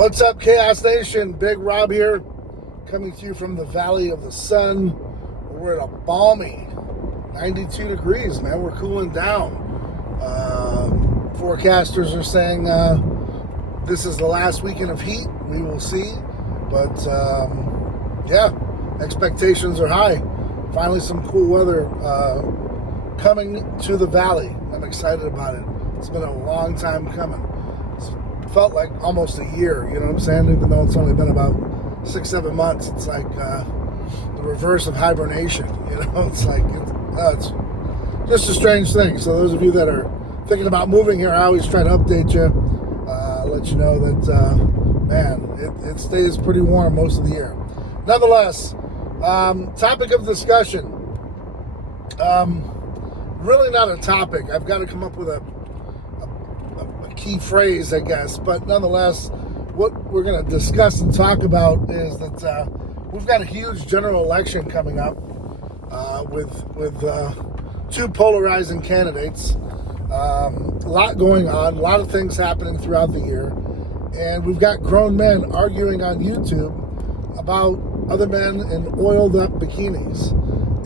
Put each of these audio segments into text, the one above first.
What's up, Chaos Nation? Big Rob here, coming to you from the Valley of the Sun. We're at a balmy 92 degrees, man. We're cooling down. Forecasters are saying this is the last weekend of heat. We will see. But, yeah, expectations are high. Finally, some cool weather coming to the valley. I'm excited about it. It's been a long time coming. Felt like almost a year, you know what I'm saying? Even though it's only been about 6-7 months, it's like the reverse of hibernation, you know? It's like, it's just a strange thing. So those of you that are thinking about moving here, I always try to update you, let you know that, man, it stays pretty warm most of the year. Nonetheless, topic of discussion, really not a topic. I've got to come up with a key phrase, I guess, but nonetheless, what we're going to discuss and talk about is that we've got a huge general election coming up with two polarizing candidates. A lot going on, a lot of things happening throughout the year, and we've got grown men arguing on YouTube about other men in oiled up bikinis,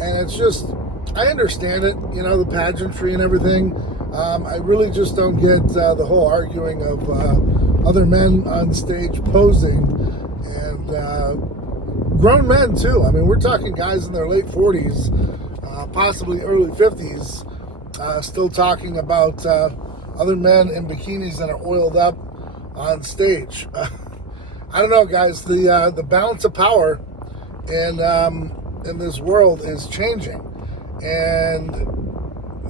and it's just, I understand it, you know, the pageantry and everything. I really just don't get the whole arguing of other men on stage posing, and grown men too. I mean, we're talking guys in their late 40s, possibly early 50s, still talking about other men in bikinis that are oiled up on stage. I don't know, guys. The balance of power in this world is changing, and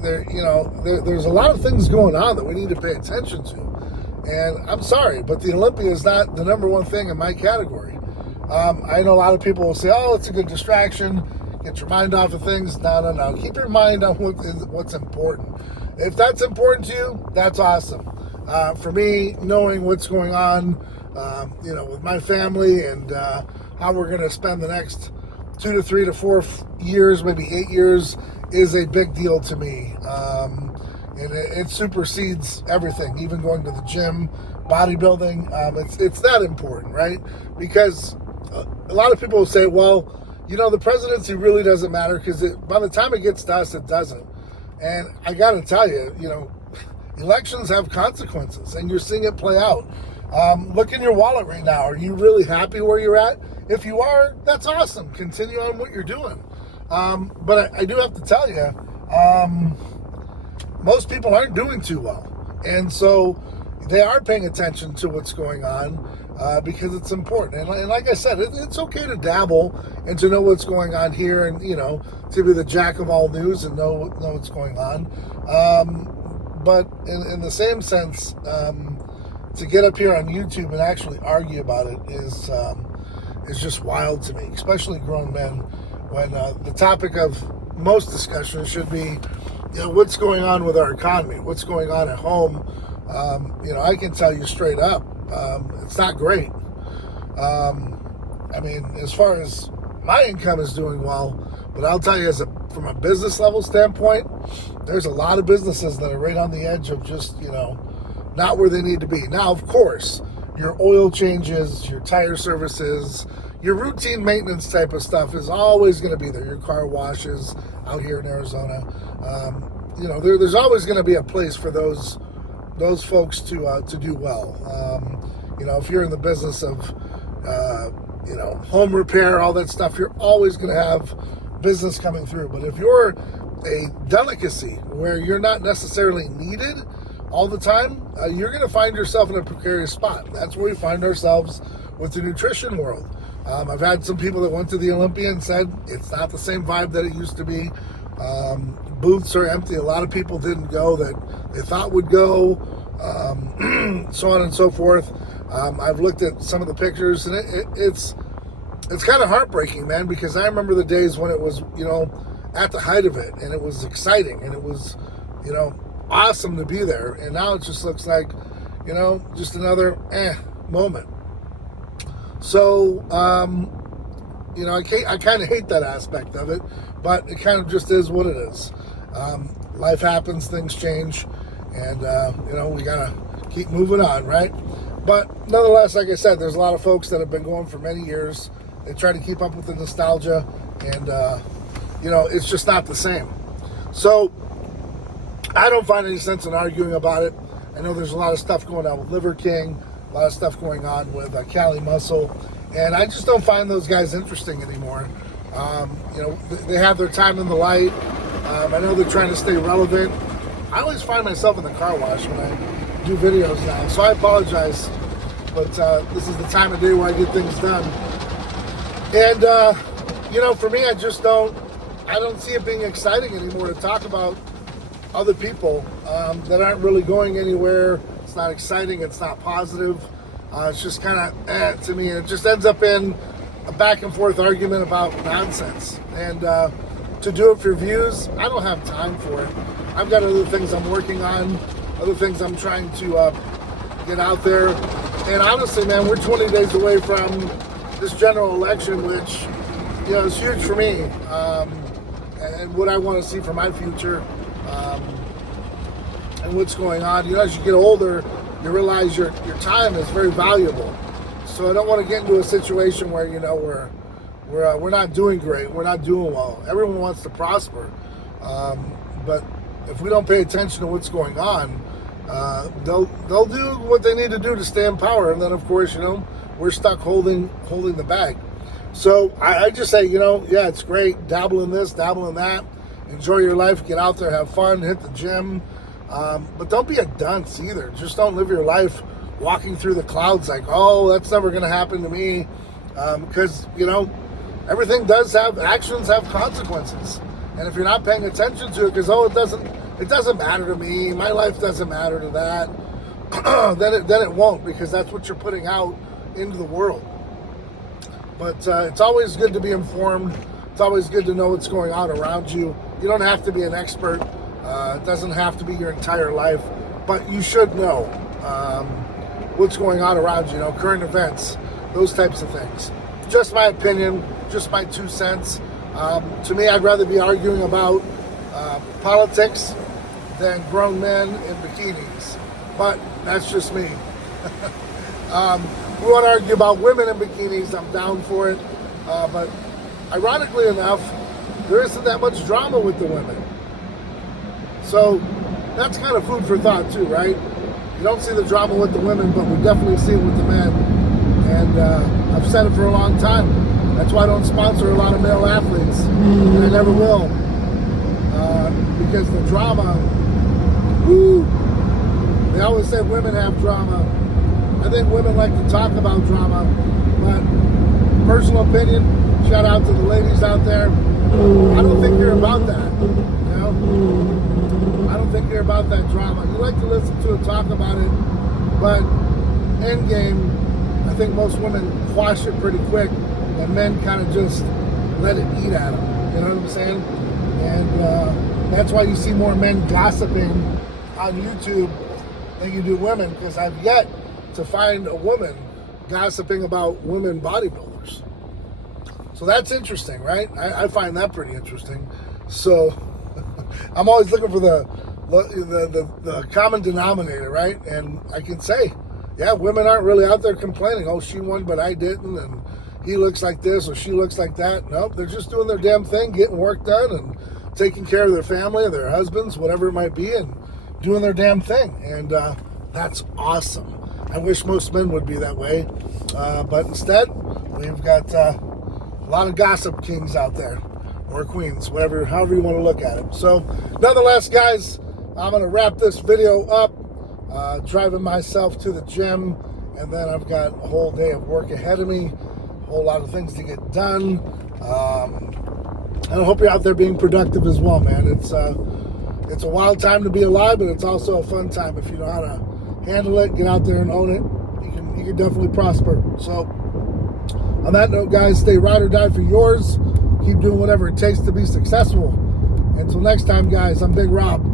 there's a lot of things going on that we need to pay attention to. And I'm sorry, but the Olympia is not the number one thing in my category. I know a lot of people will say, oh, it's a good distraction. Get your mind off of things. No. Keep your mind on what's important. If that's important to you, that's awesome. For me, knowing what's going on, with my family and how we're going to spend the next 2 to 3 to 4 years, maybe 8 years, is a big deal to me. And it supersedes everything, even going to the gym, bodybuilding. It's that important, right? Because a lot of people will say, well, the presidency really doesn't matter because by the time it gets to us, it doesn't. And I got to tell you, elections have consequences, and you're seeing it play out. Look in your wallet right now. Are you really happy where you're at? If you are, that's awesome. Continue on what you're doing. But I do have to tell you, most people aren't doing too well. And so they are paying attention to what's going on because it's important. And like I said, it's okay to dabble and to know what's going on here and, to be the jack of all news and know what's going on. But in the same sense, to get up here on YouTube and actually argue about it is just wild to me, especially grown men, when the topic of most discussions should be, what's going on with our economy, what's going on at home. I can tell you straight up, it's not great. As far as my income is doing well, but I'll tell you, from a business level standpoint, there's a lot of businesses that are right on the edge of just, not where they need to be. Now, of course, your oil changes, your tire services, your routine maintenance type of stuff is always going to be there. Your car washes out here in Arizona. There's always going to be a place for those folks to do well. If you're in the business of, home repair, all that stuff, you're always going to have business coming through. But if you're a delicacy where you're not necessarily needed all the time, you're going to find yourself in a precarious spot. That's where we find ourselves with the nutrition world. I've had some people that went to the Olympia and said it's not the same vibe that it used to be. Booths are empty. A lot of people didn't go that they thought would go, so on and so forth. I've looked at some of the pictures, and it's kind of heartbreaking, man, because I remember the days when it was, at the height of it, and it was exciting, and it was, awesome to be there. And now it just looks like, just another moment. So, I kind of hate that aspect of it, but it kind of just is what it is. Life happens, things change, and, we got to keep moving on, right? But nonetheless, like I said, there's a lot of folks that have been going for many years. They try to keep up with the nostalgia, and it's just not the same. So I don't find any sense in arguing about it. I know there's a lot of stuff going on with Liver King, a lot of stuff going on with Cali Muscle, and I just don't find those guys interesting anymore. They have their time in the light. I know they're trying to stay relevant. I always find myself in the car wash when I do videos now, so I apologize, but this is the time of day where I get things done. And for me, I don't see it being exciting anymore to talk about other people that aren't really going anywhere. It's not exciting. It's not positive. It's just kind of to me. It just ends up in a back and forth argument about nonsense. And to do it for views, I don't have time for it. I've got other things I'm working on, other things I'm trying to get out there. And honestly, man, we're 20 days away from this general election, which is huge for me, and what I want to see for my future, and what's going on. As you get older, you realize your time is very valuable. So I don't want to get into a situation where we're not doing great, we're not doing well. Everyone wants to prosper, but if we don't pay attention to what's going on, they'll do what they need to do to stay in power, and then of course we're stuck holding the bag. So I just say, yeah, it's great. Dabble in this, dabble in that. Enjoy your life. Get out there, have fun, hit the gym. But don't be a dunce either. Just don't live your life walking through the clouds like, oh, that's never going to happen to me. Because, everything actions have consequences. And if you're not paying attention to it, because, it doesn't matter to me, my life doesn't matter to that, then it won't, because that's what you're putting out into the world. But it's always good to be informed. It's always good to know what's going on around you. You don't have to be an expert. It doesn't have to be your entire life, but you should know what's going on around you, current events, those types of things. Just my opinion, just my 2 cents. To me, I'd rather be arguing about politics than grown men in bikinis, but that's just me. We want to argue about women in bikinis, I'm down for it. But ironically enough, there isn't that much drama with the women. So that's kind of food for thought too, right? You don't see the drama with the women, but we definitely see it with the men. And I've said it for a long time. That's why I don't sponsor a lot of male athletes, and I never will. Because the drama, they always say women have drama. I think women like to talk about drama, but personal opinion, shout out to the ladies out there, I don't think you're about that, I don't think you're about that drama. You like to listen to it, talk about it, but end game, I think most women quash it pretty quick, and men kind of just let it eat at them, you know what I'm saying? And that's why you see more men gossiping on YouTube than you do women, because I've yet to find a woman gossiping about women bodybuilders. So that's interesting, right? I find that pretty interesting. So I'm always looking for the common denominator, right? And I can say, yeah, women aren't really out there complaining, oh, she won, but I didn't, and he looks like this, or she looks like that. Nope, they're just doing their damn thing, getting work done, and taking care of their family, their husbands, whatever it might be, and doing their damn thing. And that's awesome. I wish most men would be that way, but instead, we've got a lot of gossip kings out there, or queens, however you want to look at it. So, nonetheless, guys, I'm going to wrap this video up, driving myself to the gym, and then I've got a whole day of work ahead of me, a whole lot of things to get done, and I hope you're out there being productive as well, man. It's a wild time to be alive, but it's also a fun time if you know how to handle it, get out there and own it. You can definitely prosper. So on that note, guys, stay ride or die for yours. Keep doing whatever it takes to be successful. Until next time, guys, I'm Big Rob.